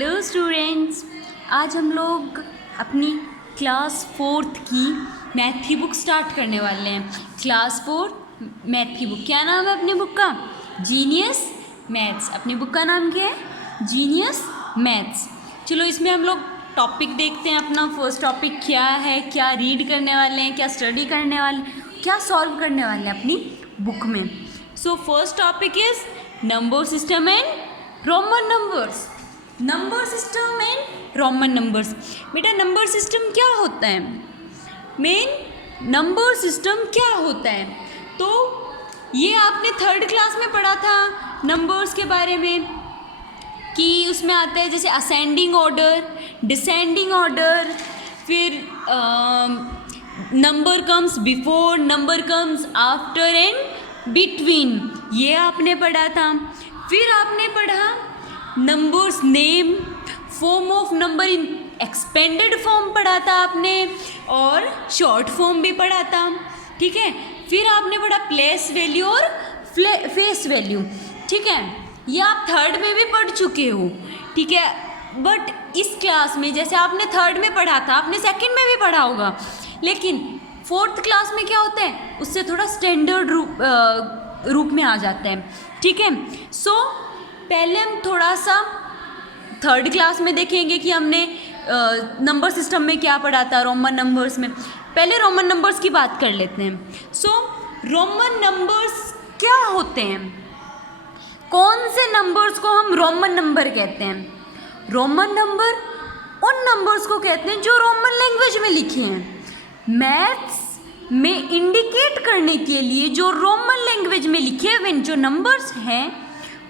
Hello students, आज हम लोग अपनी क्लास 4th की मैथ की बुक स्टार्ट करने वाले हैं। क्लास 4 मैथ की बुक। क्या नाम है अपनी बुक का? Genius maths. अपनी बुक का नाम क्या है? Genius maths. चलो इसमें हम लोग टॉपिक देखते हैं। अपना फर्स्ट टॉपिक क्या है, क्या रीड करने वाले हैं, क्या स्टडी करने वाले हैं, क्या सॉल्व करने वाले हैं अपनी बुक में। So first topic is number system and Roman numbers. Number system and Roman numbers. बेटा नंबर सिस्टम क्या होता है? मेन नंबर सिस्टम क्या होता है? तो ये आपने 3rd क्लास में पढ़ा था नंबर्स के बारे में, कि उसमें आता है जैसे असेंडिंग ऑर्डर, डिसेंडिंग ऑर्डर, फिर number comes before, number comes after and between, ये आपने पढ़ा था। फिर आपने पढ़ा numbers name, form of number in expanded form पढ़ा था आपने, और शॉर्ट फॉर्म भी पढ़ा था। ठीक है। फिर आपने पढ़ा प्लेस वैल्यू और फेस वैल्यू। ठीक है, ये आप 3rd में भी पढ़ चुके हो। ठीक है, बट इस क्लास में जैसे आपने 3rd में पढ़ा था, आपने 2nd में भी पढ़ा होगा, लेकिन 4th क्लास में क्या होता है, उससे थोड़ा स्टैंडर्ड रूप में आ जाता है। ठीक है। सो पहले हम थोड़ा सा 3rd क्लास में देखेंगे कि हमने नंबर सिस्टम में क्या पढ़ा था, रोमन नंबर्स में। पहले रोमन नंबर्स की बात कर लेते हैं। सो रोमन नंबर्स क्या होते हैं? कौन से नंबर्स को हम रोमन नंबर कहते हैं? रोमन नंबर उन नंबर्स को कहते हैं जो रोमन लैंग्वेज में लिखे हैं। मैथ्स में इंडिकेट करने के लिए जो रोमन लैंग्वेज में लिखे हुए जो नंबर्स हैं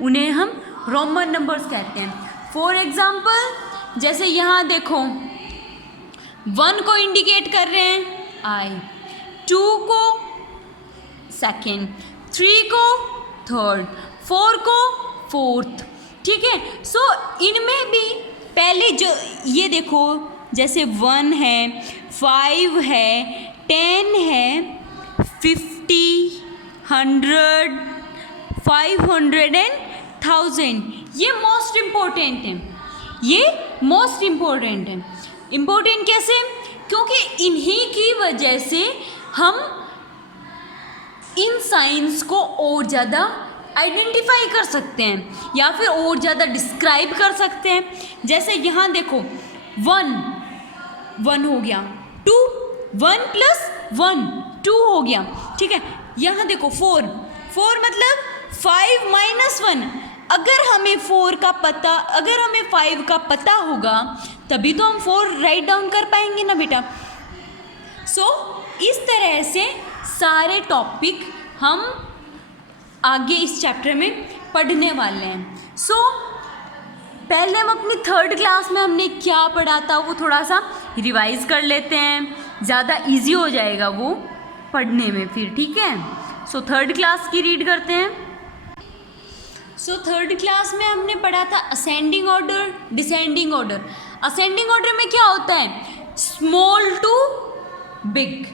उन्हें हम रोमन नंबर्स कहते हैं। फॉर एग्जाम्पल जैसे यहाँ देखो, 1 को इंडिकेट कर रहे हैं आई, 2 को 2nd, 3 को 3rd, 4 को 4th। ठीक है। सो इनमें भी पहले जो ये देखो, जैसे 1 है, 5 है, 10 है, 50, 100, 500 एंड 1000, ये मोस्ट इम्पोर्टेंट है। ये मोस्ट इम्पोर्टेंट है। इम्पोर्टेंट कैसे? क्योंकि इन्हीं की वजह से हम इन साइंस को और ज़्यादा आइडेंटिफाई कर सकते हैं या फिर और ज़्यादा डिस्क्राइब कर सकते हैं। जैसे यहाँ देखो, 1 हो गया, 2 1 + 1 2 हो गया। ठीक है। यहाँ देखो 4 मतलब 5 - 1। अगर हमें 4 का पता, अगर हमें 5 का पता होगा तभी तो हम 4 राइट डाउन कर पाएंगे ना बेटा। सो इस तरह से सारे टॉपिक हम आगे इस चैप्टर में पढ़ने वाले हैं। सो पहले हम अपनी 3rd क्लास में हमने क्या पढ़ा था वो थोड़ा सा रिवाइज कर लेते हैं, ज़्यादा इजी हो जाएगा वो पढ़ने में फिर। ठीक है। सो 3rd क्लास की रीड करते हैं। सो 3rd क्लास में हमने पढ़ा था ascending order, descending order. Ascending order में क्या होता है? Small to big.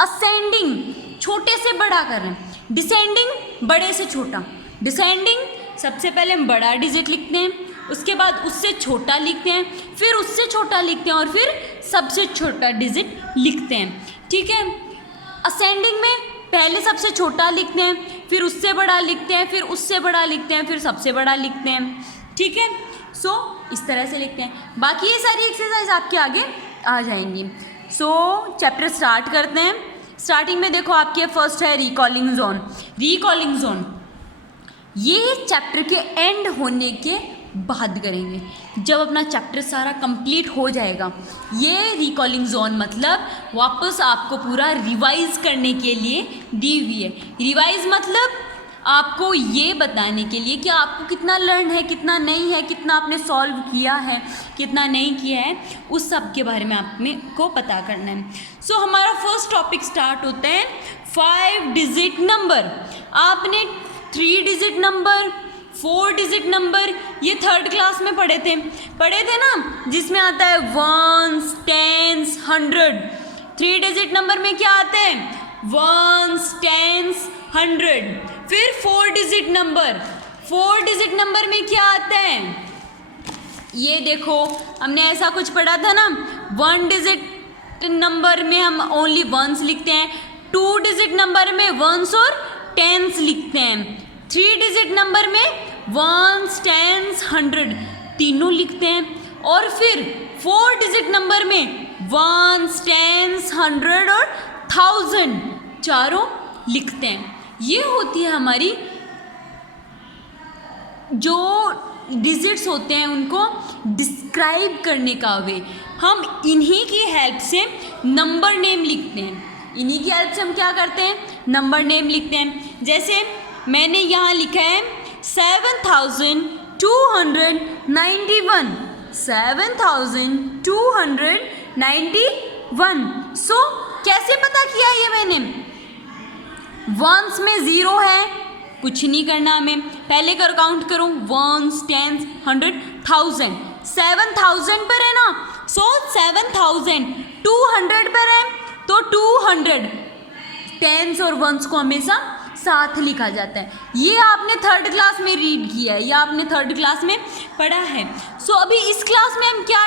असेंडिंग छोटे से बड़ा कर रहे हैं, डिसेंडिंग बड़े से छोटा। डिसेंडिंग सबसे पहले हम बड़ा डिजिट लिखते हैं, उसके बाद उससे छोटा लिखते हैं, फिर उससे छोटा लिखते हैं, और फिर सबसे छोटा डिजिट लिखते हैं। ठीक है। असेंडिंग में पहले सबसे छोटा लिखते हैं, फिर उससे बड़ा लिखते हैं, फिर उससे बड़ा लिखते हैं, फिर सबसे बड़ा लिखते हैं। ठीक है। सो इस तरह से लिखते हैं। बाकी ये सारी एक्सरसाइज आपके आगे आ जाएंगी। सो चैप्टर स्टार्ट करते हैं। स्टार्टिंग में देखो आपके फर्स्ट है रिकॉलिंग जोन। रिकॉलिंग जोन ये चैप्टर के एंड होने के बाद करेंगे, जब अपना चैप्टर सारा कंप्लीट हो जाएगा। ये रिकॉलिंग जोन मतलब वापस आपको पूरा रिवाइज करने के लिए दी हुई है। रिवाइज मतलब आपको ये बताने के लिए कि आपको कितना लर्न है, कितना नहीं है, कितना आपने सॉल्व किया है, कितना नहीं किया है, उस सब के बारे में आपको पता करना है। सो हमारा फर्स्ट टॉपिक स्टार्ट होता है 5 डिजिट नंबर। आपने 3 डिजिट नंबर, 4 डिजिट नंबर ये 3rd क्लास में पढ़े थे ना, जिसमें आता है 1s, 10s, 100। 3 डिजिट नंबर में क्या आता है? 1s, 10s, 100। फिर 4 डिजिट नंबर, 4 डिजिट नंबर में क्या आता है? ये देखो हमने ऐसा कुछ पढ़ा था ना, 1 डिजिट नंबर में हम ओनली वंस लिखते हैं, 2 डिजिट नंबर में वंस और टेंस लिखते हैं, 3 डिजिट नंबर में वंस, टेंस, 100 तीनों लिखते हैं, और फिर 4 डिजिट नंबर में वंस, टेंस, 100 और 1000 चारों लिखते हैं। ये होती है हमारी जो डिजिट्स होते हैं उनको डिस्क्राइब करने का वे। हम इन्हीं की हेल्प से नंबर नेम लिखते हैं, इन्हीं की हेल्प से हम क्या करते हैं, नंबर नेम लिखते हैं। जैसे मैंने यहाँ लिखा है 7291, 7291। सो कैसे पता किया ये मैंने, वंस में 0 है, कुछ नहीं करना हमें, पहले कर काउंट करो, वंस, टेंस, 100, 1000, 7000 पर है ना, सो 7000, 200 पर है तो 200, टेंस और वंस को हमेशा साथ लिखा जाता है। ये आपने 3rd क्लास में रीड किया है, या आपने 3rd क्लास में पढ़ा है। सो अभी इस क्लास में हम क्या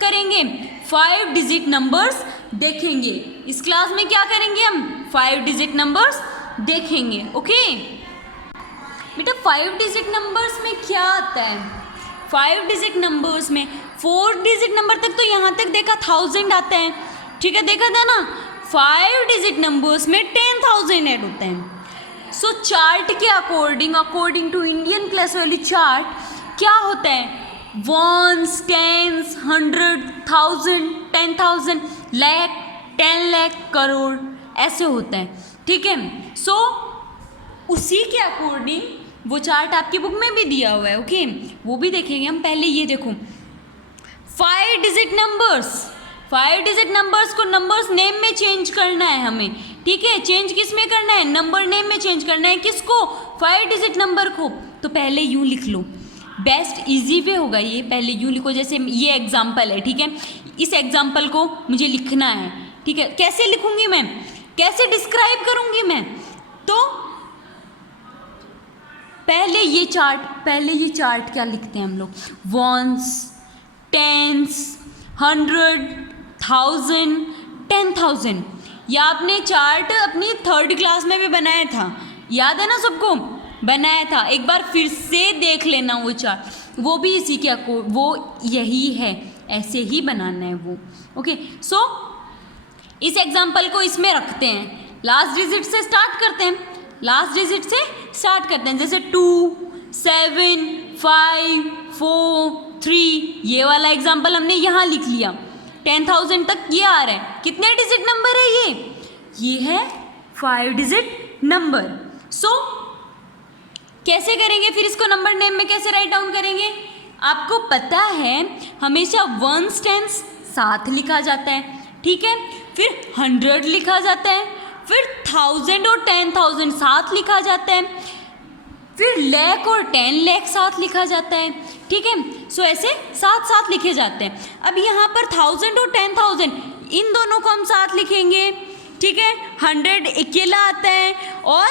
करेंगे, 5 डिजिट नंबर्स देखेंगे। इस क्लास में क्या करेंगे हम, 5 डिजिट नंबर्स देखेंगे। ओके बेटा, 5 डिजिट नंबर्स में क्या आता है, 5 डिजिट नंबर्स में 4 डिजिट नंबर तक तो यहाँ तक देखा 1000 आता है, ठीक है, देखा था ना। 5 डिजिट नंबर्स में 10,000 ऐड होता है। सो चार्ट के अकॉर्डिंग टू इंडियन क्लास वाली चार्ट क्या होता है, वंस, टेंस, 100, 1000, 10,000, लाख, 10 लाख, करोड़, ऐसे होता है, ठीक है। सो उसी के अकॉर्डिंग वो चार्ट आपकी बुक में भी दिया हुआ है, ओके, वो भी देखेंगे हम। पहले ये देखो 5 डिजिट नंबर्स को नंबर्स नेम में चेंज करना है हमें, ठीक है। चेंज किस में करना है, नंबर नेम में चेंज करना है। किसको, 5 डिजिट नंबर को। तो पहले यूँ लिख लो, बेस्ट इजी वे होगा ये, पहले यूँ लिखो। जैसे ये एग्जाम्पल है, ठीक है, इस एग्जाम्पल को मुझे लिखना है, ठीक है। कैसे लिखूंगी मैं, कैसे डिस्क्राइब करूंगी मैं, तो पहले ये चार्ट क्या लिखते हैं हम लोग, वंस, टेंस, 100, 1000, 10,000। या आपने चार्ट अपनी 3rd क्लास में भी बनाया था, याद है ना, सबको बनाया था। एक बार फिर से देख लेना वो चार्ट, वो भी इसी के वो यही है, ऐसे ही बनाना है वो, ओके। सो इस एग्जाम्पल को इसमें रखते हैं, लास्ट डिजिट से स्टार्ट करते हैं, जैसे 2, 7, 5, 4, 3, ये वाला एग्जाम्पल हमने यहाँ लिख लिया। 10,000 तक ये आ रहा है, कितने डिजिट नंबर है ये है 5 डिजिट नंबर। सो कैसे करेंगे फिर इसको, नंबर नेम में कैसे राइट डाउन करेंगे, आपको पता है हमेशा वंस, टेंस साथ लिखा जाता है, ठीक है। फिर 100 लिखा जाता है, फिर 1000 और 10,000 साथ लिखा जाता है, फिर लाख और 10 लाख साथ लिखा जाता है, ठीक है। सो ऐसे साथ लिखे जाते हैं। अब यहाँ पर 1000 और 10,000 इन दोनों को हम साथ लिखेंगे, ठीक है। 100 अकेला आता है और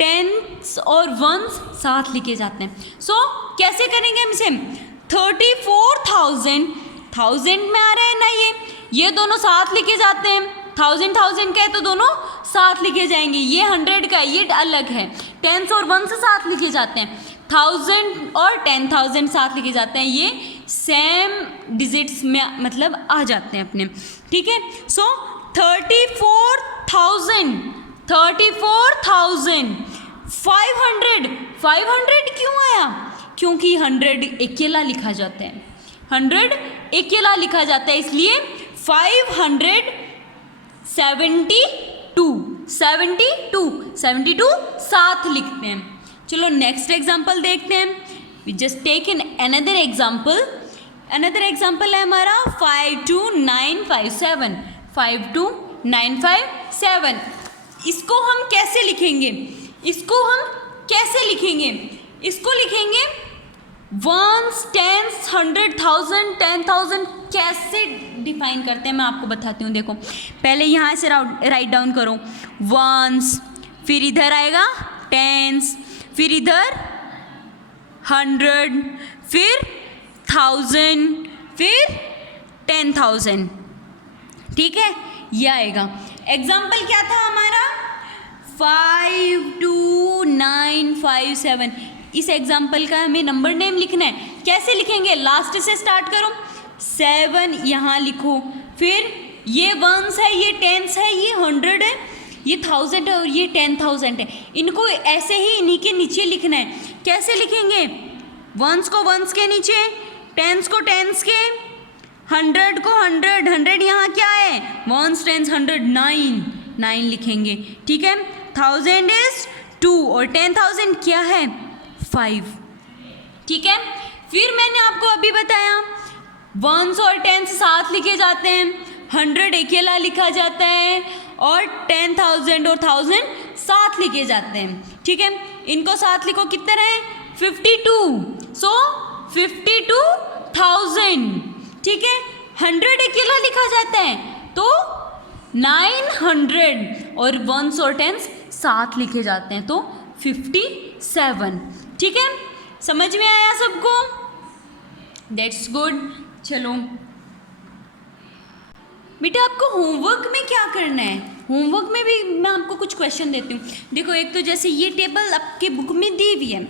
10s और 1s साथ लिखे जाते हैं। सो कैसे करेंगे हम इसे, 34,000 1000 में आ रहा है ना, ये दोनों साथ लिखे जाते हैं। 1000 का है तो दोनों साथ लिखे जाएंगे। ये 100 का है, ये अलग है। 10s और 1s साथ लिखे जाते हैं, 1000 और 10,000 साथ लिखे जाते हैं, ये सेम डिजिट्स में मतलब आ जाते हैं अपने, ठीक है। सो 34,500 क्यों आया, क्योंकि 100 अकेला लिखा जाता है, 100 अकेला लिखा जाता है, इसलिए 572 साथ लिखते हैं। चलो नेक्स्ट एग्जाम्पल देखते हैं। We just take in another example है हमारा 52957। इसको हम कैसे लिखेंगे, इसको लिखेंगे वंस, टेंस, 100, 1000, 10,000 कैसे डिफाइन करते हैं मैं आपको बताती हूँ। देखो पहले यहाँ से राइट डाउन करो, वंस, फिर इधर आएगा टेंस, फिर इधर 100, फिर 1000, फिर 10,000, ठीक है, ये आएगा। एग्जाम्पल क्या था हमारा, 52957। इस एग्जाम्पल का हमें नंबर नेम लिखना है। कैसे लिखेंगे, लास्ट से स्टार्ट करो, 7 यहाँ लिखो, फिर ये वंस है, ये टेंस है, ये 100 है, ये 1000 है और ये 10,000 है। इनको ऐसे ही इन्हीं के नीचे लिखना है। कैसे लिखेंगे, वंस को वंस के नीचे, टेंस को टेंस के, 100 को 100, 100 यहाँ क्या है, वंस टेंस 100, 9 लिखेंगे, ठीक है। 1000 इज 2 और 10,000 क्या है, 5, ठीक है। फिर मैंने आपको अभी बताया वंस और टेंस साथ लिखे जाते हैं, 100 अकेला लिखा जाता है और 10,000 और 1000 साथ लिखे जाते हैं, ठीक है। इनको साथ लिखो, कितने रहे, 52, सो 52,000, ठीक है। 100 अकेला लिखा जाता है तो 900 और वंस और टेंस साथ लिखे जाते हैं तो 57, ठीक है। समझ में आया सबको, दैट्स गुड। चलो बेटा, आपको होमवर्क में क्या करना है, होमवर्क में भी मैं आपको कुछ क्वेश्चन देती हूँ। देखो, एक तो जैसे ये टेबल आपके बुक में दी हुई है,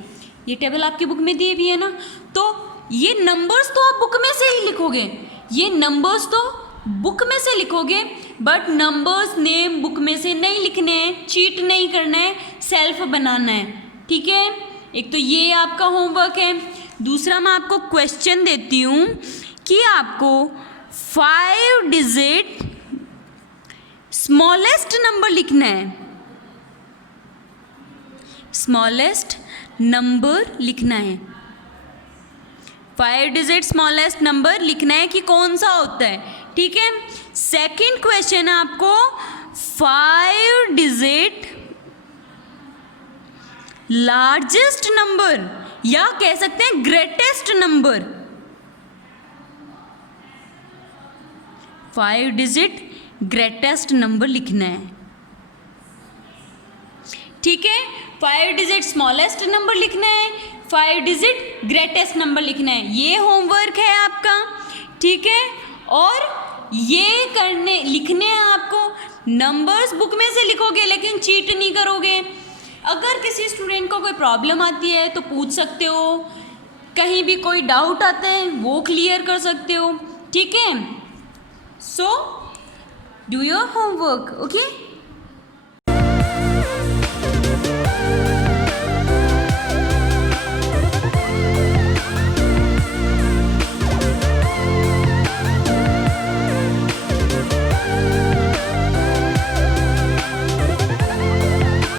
ये टेबल आपकी बुक में दी हुई है ना, तो ये नंबर्स तो आप बुक में से ही लिखोगे, ये नंबर्स तो बुक में से लिखोगे, बट नंबर्स नेम बुक में से नहीं लिखने हैं, चीट नहीं करना है, सेल्फ बनाना है, ठीक है। एक तो ये आपका होमवर्क है। दूसरा मैं आपको क्वेश्चन देती हूँ कि आपको 5 डिजिट स्मॉलेस्ट नंबर लिखना है, स्मॉलेस्ट नंबर लिखना है, 5 डिजिट स्मॉलेस्ट नंबर लिखना है कि कौन सा होता है, ठीक है। सेकंड क्वेश्चन है आपको 5 डिजिट लार्जेस्ट नंबर या कह सकते हैं greatest number, 5 digit greatest number लिखना है, ठीक है। 5 डिजिट स्मॉलेस्ट नंबर लिखना है, 5 डिजिट ग्रेटेस्ट नंबर लिखना है, ये होमवर्क है आपका, ठीक है। और ये लिखने हैं आपको, नंबर्स बुक में से लिखोगे लेकिन चीट नहीं करोगे। अगर किसी स्टूडेंट को कोई प्रॉब्लम आती है तो पूछ सकते हो, कहीं भी कोई डाउट आता है वो क्लियर कर सकते हो, ठीक है। So do your homework, okay.